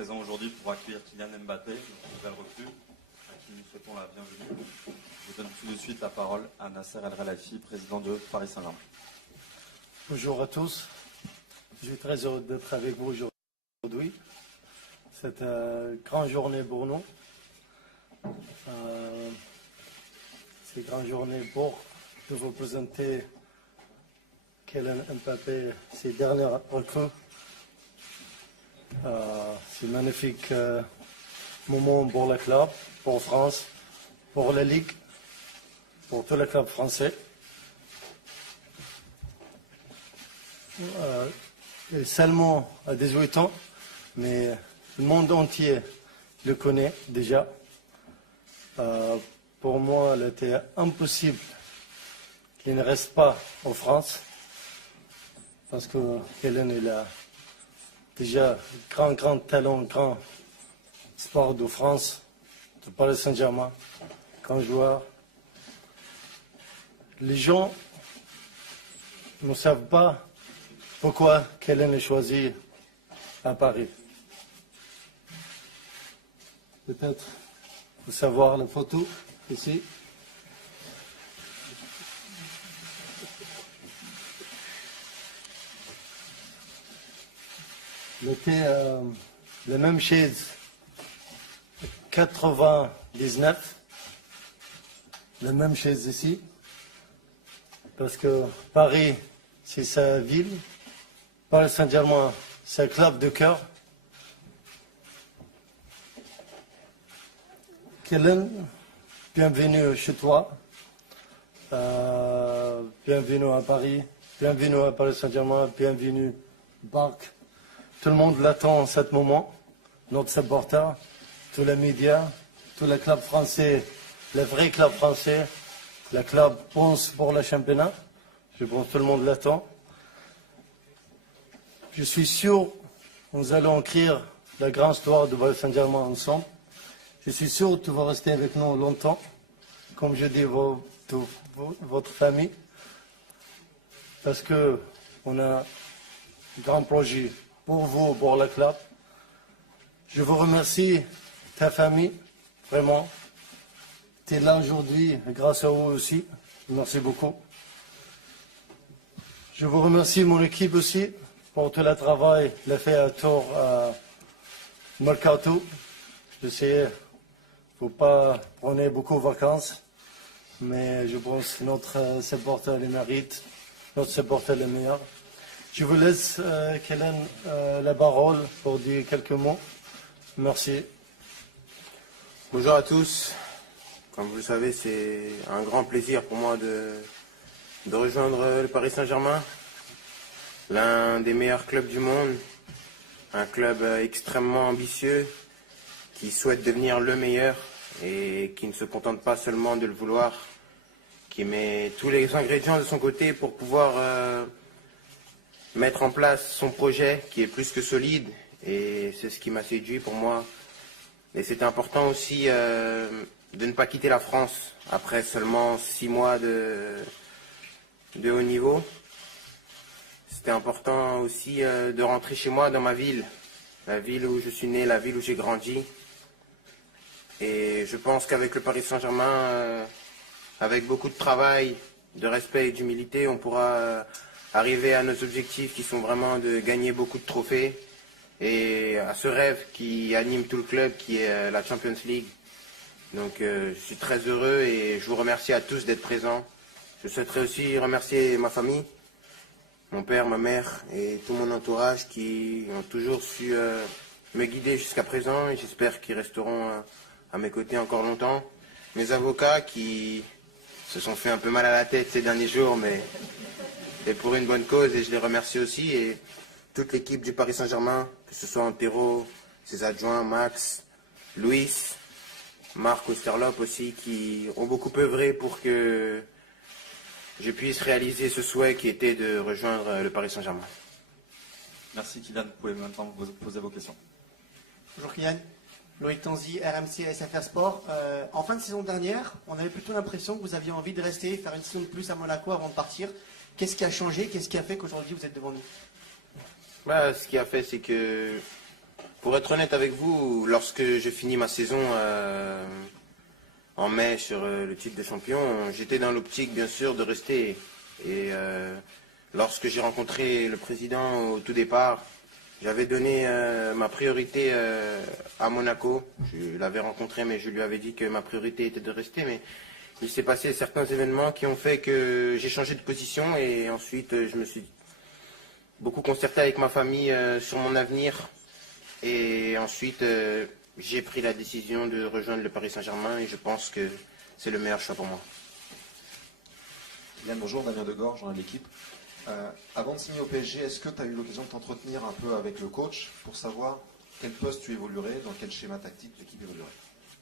présent aujourd'hui pour accueillir Kylian Mbappé, notre nouvelle recrue, à qui nous souhaitons la bienvenue. Je donne tout de suite la parole à Nasser El Khelaifi, président de Paris Saint-Germain. Bonjour à tous. Je suis très heureux d'être avec vous aujourd'hui. C'est une grande journée pour nous. C'est une grande journée pour de vous présenter Kylian Mbappé, ses dernières recrues. C'est un magnifique moment pour le club, pour France, pour la Ligue, pour tous les clubs français. Et seulement à 18 ans, mais le monde entier le connaît déjà. Pour moi, il était impossible qu'il ne reste pas en France, parce que Kylian il a déjà grand talent, grand sport de France, de Paris Saint-Germain, grand joueur. Les gens ne savent pas pourquoi Kylian est choisi à Paris. Peut-être vous savoir la photo ici. Il était la même chaise 99, la même chaise ici, parce que Paris, c'est sa ville. Paris Saint-Germain, c'est un club de cœur. Kylian, bienvenue chez toi. Bienvenue à Paris. Bienvenue à Paris Saint-Germain. Bienvenue Barque. Tout le monde l'attend en ce moment. Notre supporter, tous les médias, tous les clubs français, les vrais clubs français, le club pense pour le championnat. Je pense que tout le monde l'attend. Je suis sûr que nous allons écrire la grande histoire de Paris Saint-Germain ensemble. Je suis sûr que tu vas rester avec nous longtemps, comme je dis, votre famille, parce qu'on a un grand projet pour vous, pour le club. Je vous remercie, ta famille, vraiment. Tu es là aujourd'hui, grâce à vous aussi. Merci beaucoup. Je vous remercie, mon équipe aussi, pour tout le travail qu'il a fait à Tours, à Mercato. Je sais, il ne faut pas prendre beaucoup de vacances, mais je pense que notre supporter le mérite, notre supporter le meilleur. Je vous laisse, Kylian, la parole pour dire quelques mots. Merci. Bonjour à tous. Comme vous le savez, c'est un grand plaisir pour moi de rejoindre le Paris Saint-Germain, l'un des meilleurs clubs du monde, un club extrêmement ambitieux qui souhaite devenir le meilleur et qui ne se contente pas seulement de le vouloir, qui met tous les ingrédients de son côté pour pouvoir mettre en place son projet qui est plus que solide, et c'est ce qui m'a séduit pour moi. Et c'était important aussi de ne pas quitter la France après seulement 6 mois de haut niveau. C'était important aussi de rentrer chez moi dans ma ville, la ville où je suis né, la ville où j'ai grandi. Et je pense qu'avec le Paris Saint-Germain, avec beaucoup de travail, de respect et d'humilité, on pourra arriver à nos objectifs qui sont vraiment de gagner beaucoup de trophées et à ce rêve qui anime tout le club qui est la Champions League. Donc je suis très heureux et je vous remercie à tous d'être présents. Je souhaiterais aussi remercier ma famille, mon père, ma mère et tout mon entourage qui ont toujours su me guider jusqu'à présent, et j'espère qu'ils resteront à mes côtés encore longtemps. Mes avocats qui se sont fait un peu mal à la tête ces derniers jours, mais c'est pour une bonne cause, et je les remercie aussi. Et toute l'équipe du Paris Saint-Germain, que ce soit Antero, ses adjoints, Max, Luis, Marc Osterlop aussi, qui ont beaucoup œuvré pour que je puisse réaliser ce souhait qui était de rejoindre le Paris Saint-Germain. Merci Kylian, vous pouvez maintenant vous poser vos questions. Bonjour Kylian, Loïc Tanzi, RMC SFR Sport. En fin de saison dernière, on avait plutôt l'impression que vous aviez envie de rester, faire une saison de plus à Monaco avant de partir. Qu'est-ce qui a changé? Qu'est-ce qui a fait qu'aujourd'hui vous êtes devant nous? Ce qui a fait, c'est que Pour être honnête avec vous, lorsque je finis ma saison en mai sur le titre de champion, j'étais dans l'optique bien sûr de rester. Et lorsque j'ai rencontré le président au tout départ, j'avais donné ma priorité à Monaco. Je l'avais rencontré, mais je lui avais dit que ma priorité était de rester. Mais il s'est passé certains événements qui ont fait que j'ai changé de position. Et ensuite, je me suis beaucoup concerté avec ma famille sur mon avenir. Et ensuite, j'ai pris la décision de rejoindre le Paris Saint-Germain. Et je pense que c'est le meilleur choix pour moi. Yann, bonjour, Damien Degorge, journal de l'équipe. Avant de signer au PSG, est-ce que tu as eu l'occasion de t'entretenir un peu avec le coach pour savoir quel poste tu évoluerais, dans quel schéma tactique l'équipe évoluerait?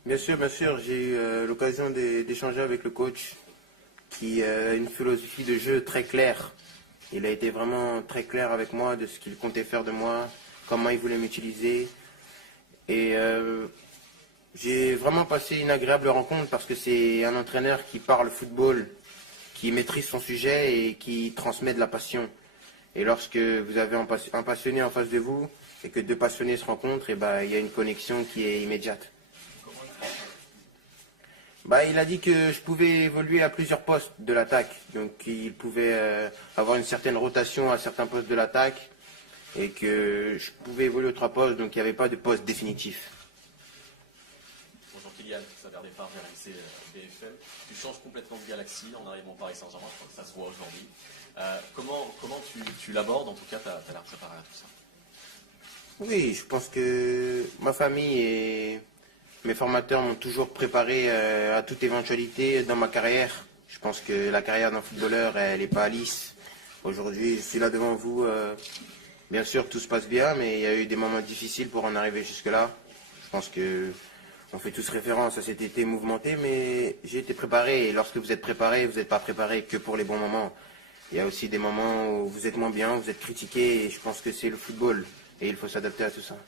Bien sûr, j'ai eu l'occasion d'échanger avec le coach qui a une philosophie de jeu très claire. Il a été vraiment très clair avec moi de ce qu'il comptait faire de moi, comment il voulait m'utiliser. Et j'ai vraiment passé une agréable rencontre parce que c'est un entraîneur qui parle football, qui maîtrise son sujet et qui transmet de la passion. Et lorsque vous avez un passionné en face de vous et que deux passionnés se rencontrent, et il y a une connexion qui est immédiate. Il a dit que je pouvais évoluer à plusieurs postes de l'attaque. Donc il pouvait avoir une certaine rotation à certains postes de l'attaque et que je pouvais évoluer aux 3 postes, donc il n'y avait pas de poste définitif. Bonjour Kylian, ça vers départ vers RMC BFM. Tu changes complètement de galaxie en arrivant au Paris Saint-Germain, je crois que ça se voit aujourd'hui. Comment tu l'abordes? En tout cas, tu as l'air préparé à tout ça. Oui, je pense que ma famille et mes formateurs m'ont toujours préparé à toute éventualité dans ma carrière. Je pense que la carrière d'un footballeur, elle n'est pas lisse. Aujourd'hui, je suis là devant vous. Bien sûr, tout se passe bien, mais il y a eu des moments difficiles pour en arriver jusque-là. Je pense que on fait tous référence à cet été mouvementé, mais j'ai été préparé. Et lorsque vous êtes préparé, vous n'êtes pas préparé que pour les bons moments. Il y a aussi des moments où vous êtes moins bien, où vous êtes critiqué. Et je pense que c'est le football. Et il faut s'adapter à tout ça.